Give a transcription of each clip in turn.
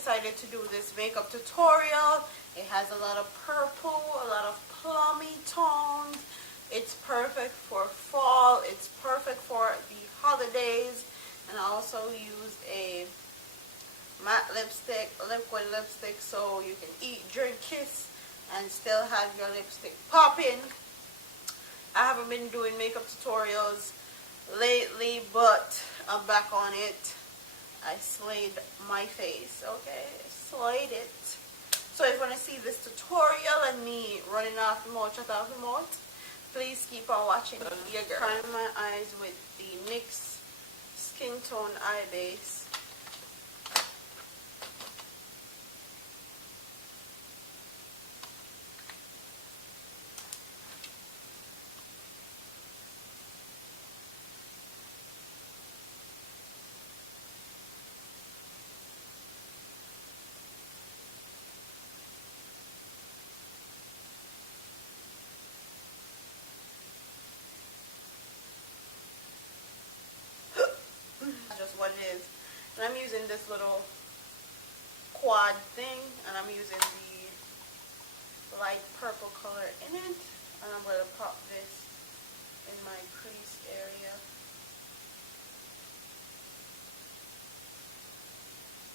decided to do this makeup tutorial. It has a lot of purple, a lot of plummy tones. It's perfect for fall. It's perfect for the holidays. And I also used a matte lipstick, liquid lipstick, so you can eat, drink, kiss, and still have your lipstick popping. I haven't been doing makeup tutorials lately, but I'm back on it. I slayed my face, okay? Slayed it. So if you want to see this tutorial and me running off the mouth, shut off the mouth, please keep on watching. Your girl. Prime my eyes with the NYX Skin Tone Eye Base. Just what it is. And I'm using this little quad thing, and I'm using the light purple color in it, and I'm going to pop this in my crease area.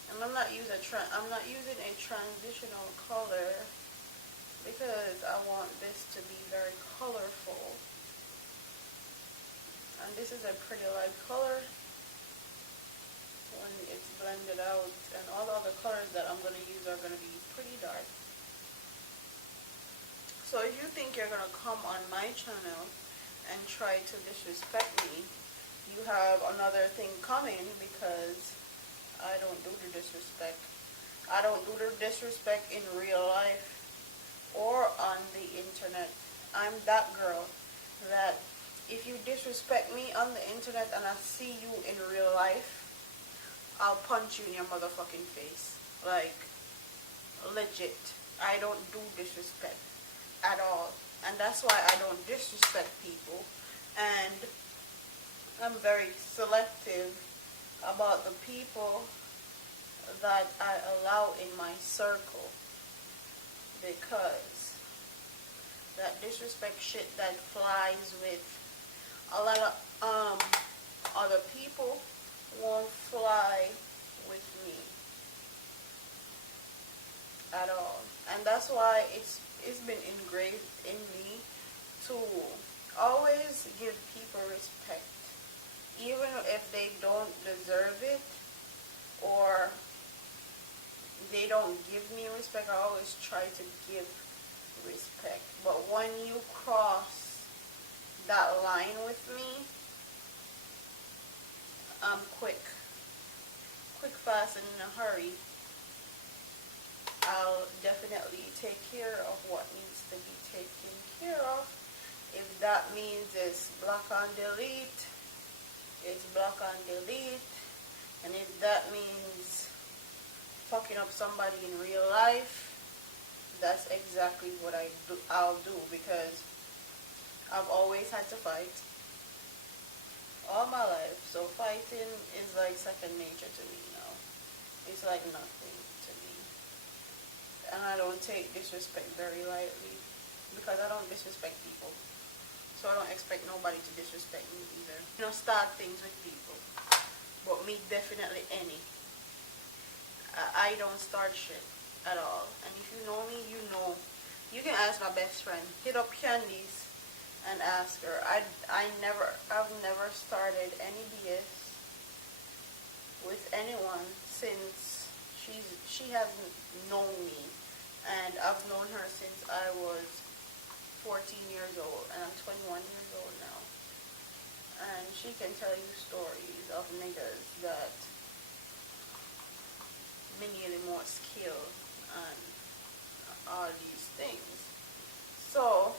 And I'm not using a transitional color because I want this to be very colorful. And this is a pretty light color when it's blended out, and all the other colors that I'm going to use are going to be pretty dark. So if you think you're going to come on my channel and try to disrespect me, you have another thing coming, because I don't do the disrespect. I don't do the disrespect in real life or on the internet. I'm that girl that if you disrespect me on the internet and I see you in real life, I'll punch you in your motherfucking face. Like, legit. I don't do disrespect at all. And that's why I don't disrespect people. And I'm very selective about the people that I allow in my circle. Because that disrespect shit that flies with a lot of other people won't fly with me at all. And that's why it's been engraved in me to always give people respect, even if they don't deserve it or they don't give me respect. I always try to give respect. But when you cross that line with me, I'm quick, fast, and in a hurry. I'll definitely take care of what needs to be taken care of. If that means it's block on delete, it's block on delete. And if that means fucking up somebody in real life, that's exactly what I'll do, because I've always had to fight all my life. So fighting is like second nature to me now. It's like nothing to me. And I don't take disrespect very lightly, because I don't disrespect people. So I don't expect nobody to disrespect me either. You know, start things with people, but me definitely any. I don't start shit at all. And if you know me, you know. You can ask my best friend. Hit up Candice and ask her. I've never started any BS with anyone since she hasn't known me, and I've known her since I was 14 years old, and I'm 21 years old now. And she can tell you stories of niggas that many more skill and all these things. So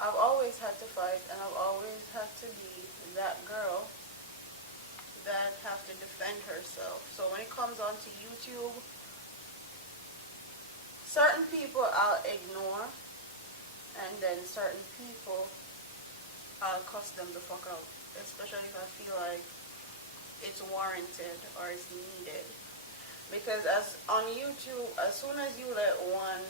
I've always had to fight, and I've always had to be that girl that have to defend herself. So when it comes onto YouTube, certain people I'll ignore, and then certain people I'll cuss them the fuck out, especially if I feel like it's warranted or it's needed. Because because as on YouTube, as soon as you let one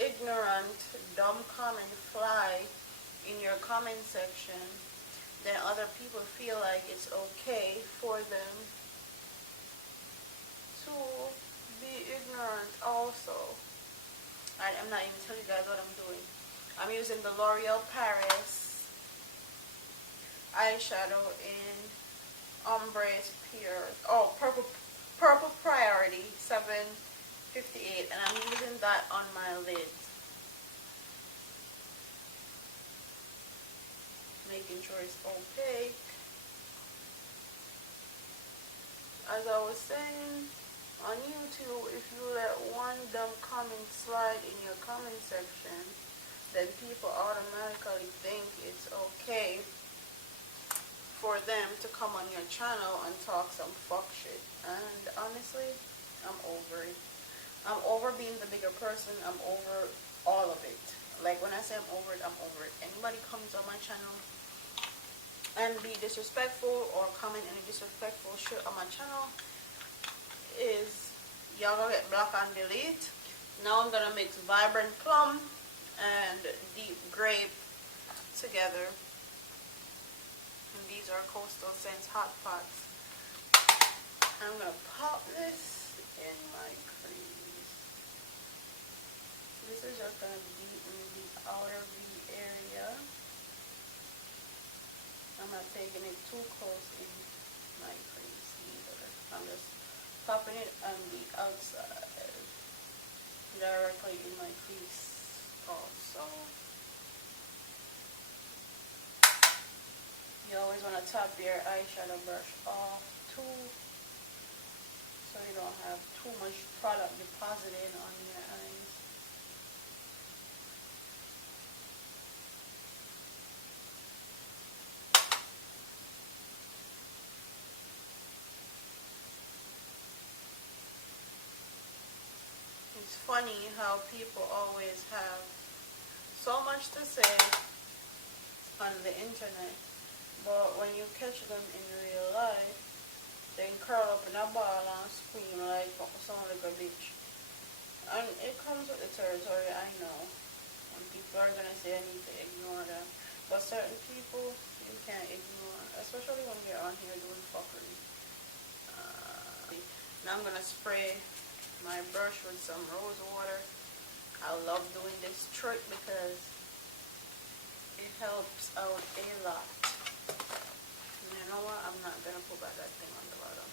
ignorant, dumb comment fly in your comment section, then other people feel like it's okay for them to be ignorant also. I'm not even telling you guys what I'm doing. I'm using the L'Oreal Paris eyeshadow in Ombre Pure. Oh, Purple Priority 758, and I'm using that on my lids, making sure it's opaque. As I was saying, on YouTube, if you let one dumb comment slide in your comment section, then people automatically think it's okay for them to come on your channel and talk some fuck shit. And honestly, I'm over it. I'm over being the bigger person. I'm over all of it. Like when I say I'm over it, I'm over it. Anybody comes on my channel and be disrespectful or comment any disrespectful shit on my channel, is y'all gonna get block and delete. Now I'm gonna mix vibrant plum and deep grape together, and these are Coastal Scents hot pots. I'm gonna pop this in my crease. This is just gonna be in the outer V area. I'm not taking it too close in my crease either. I'm just popping it on the outside, directly in my crease also. You always want to top your eyeshadow brush off too, so you don't have too much product deposited on your eyes. It's funny how people always have so much to say on the internet, but when you catch them in real life, they curl up in a ball and scream like sound like a bitch. And it comes with the territory, I know. And people are gonna say I need to ignore them, but certain people you can't ignore, especially when you're on here doing fuckery. Now I'm gonna spray my brush with some rose water. I love doing this trick because it helps out a lot. And you know what? I'm not gonna put back that thing on the bottom.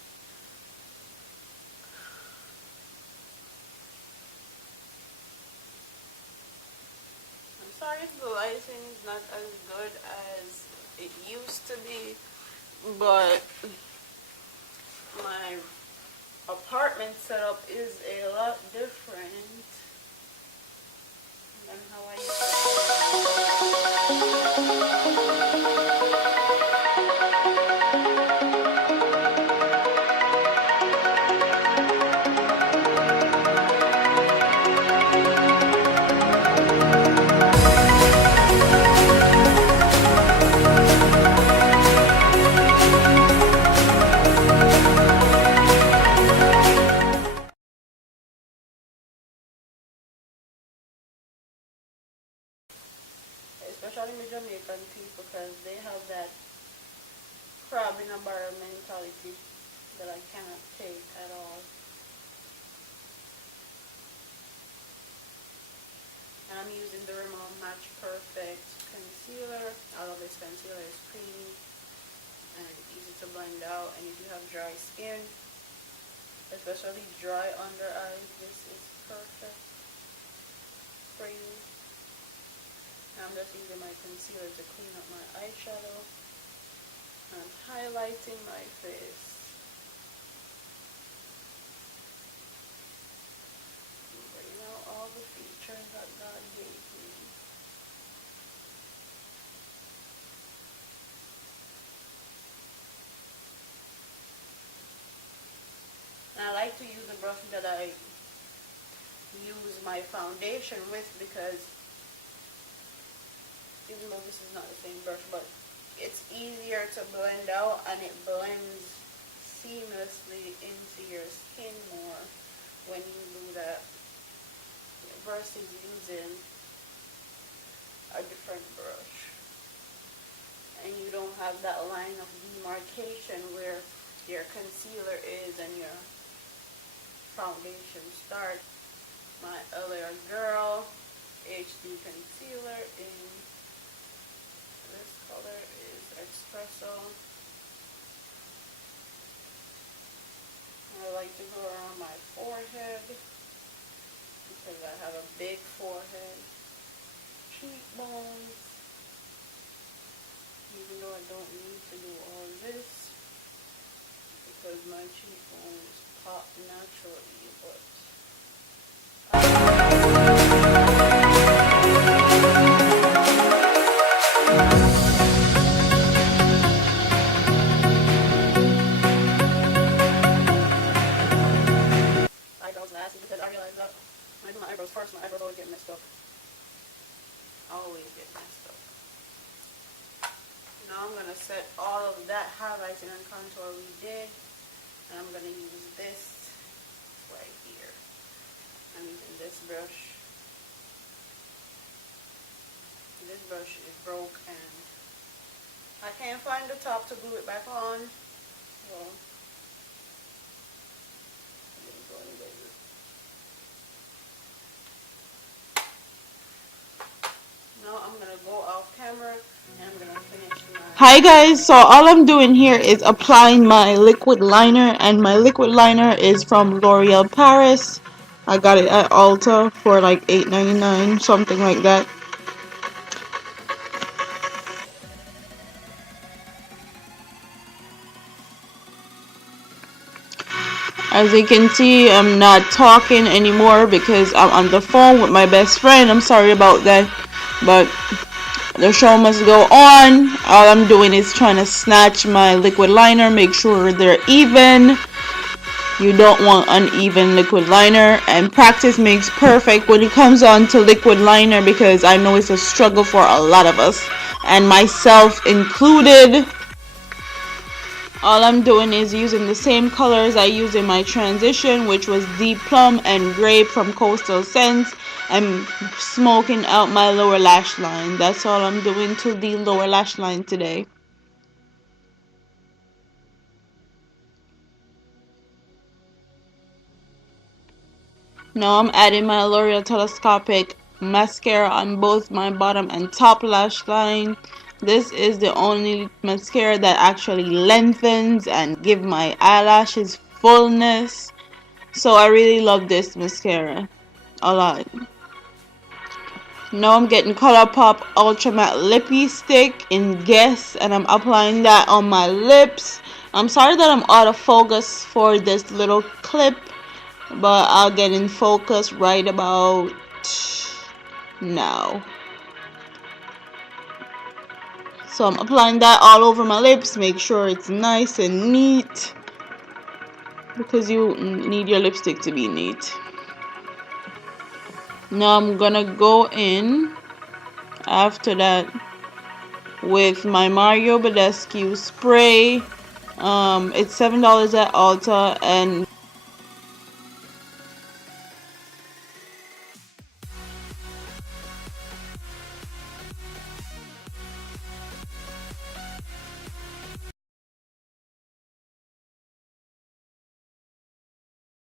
I'm sorry if the lighting is not as good as it used to be, but my apartment setup is a lot different than how I especially the Jamaican people, because they have that crab in a barrel mentality that I cannot take at all. And I'm using the Rimmel Match Perfect concealer. I love this concealer. It's creamy and easy to blend out. And if you have dry skin, especially dry under eyes, this is perfect for you. I'm just using my concealer to clean up my eyeshadow and highlighting my face. Bringing out all the features that God gave me. And I like to use the brush that I use my foundation with, because even though this is not the same brush, but it's easier to blend out and it blends seamlessly into your skin more. when you do that versus using a different brush. And you don't have that line of demarcation where your concealer is and your foundation starts. My other girl HD concealer in this color is espresso. I like to go around my forehead because I have a big forehead, cheekbones, even though I don't need to do all this because my cheekbones pop naturally, but eyebrows last because I realized that when I do my eyebrows first, my eyebrows always get messed up. Always get messed up. Now I'm going to set all of that highlighting and contour we did, and I'm going to use this right here. I'm using this brush. This brush is broke and I can't find the top to glue it back on. Well, now I'm going to go off camera and I'm going to finish my... Hi guys, so all I'm doing here is applying my liquid liner, and my liquid liner is from L'Oreal Paris. I got it at Ulta for like $8.99, something like that. As you can see, I'm not talking anymore because I'm on the phone with my best friend. I'm sorry about that, but the show must go on. All I'm doing is trying to snatch my liquid liner, make sure they're even. You don't want uneven liquid liner, and practice makes perfect when it comes on to liquid liner, because I know it's a struggle for a lot of us, and myself included. All I'm doing is using the same colors I used in my transition, which was Deep Plum and Grape from Coastal Scents, and smoking out my lower lash line. That's all I'm doing to the lower lash line today. Now I'm adding my L'Oreal Telescopic mascara on both my bottom and top lash line. This is the only mascara that actually lengthens and give my eyelashes fullness. So I really love this mascara a lot. Now I'm getting ColourPop Ultra Matte Lippy Stick in Guess, and I'm applying that on my lips. I'm sorry that I'm out of focus for this little clip, but I'll get in focus right about now. So I'm applying that all over my lips. Make sure it's nice and neat, because you need your lipstick to be neat. Now I'm gonna go in after that with my Mario Badescu spray. It's $7 at Ulta, and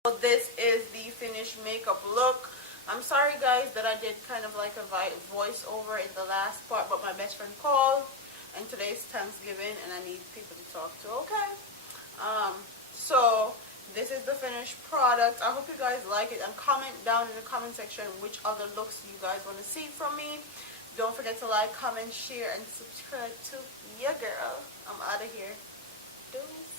So this is the finished makeup look. I'm sorry guys that I did kind of like a voiceover in the last part, but my best friend called and today's Thanksgiving and I need people to talk to, okay? So this is the finished product. I hope you guys like it, and comment down in the comment section which other looks you guys want to see from me. Don't forget to like, comment, share, and subscribe to your girl. I'm out of here. Deuces.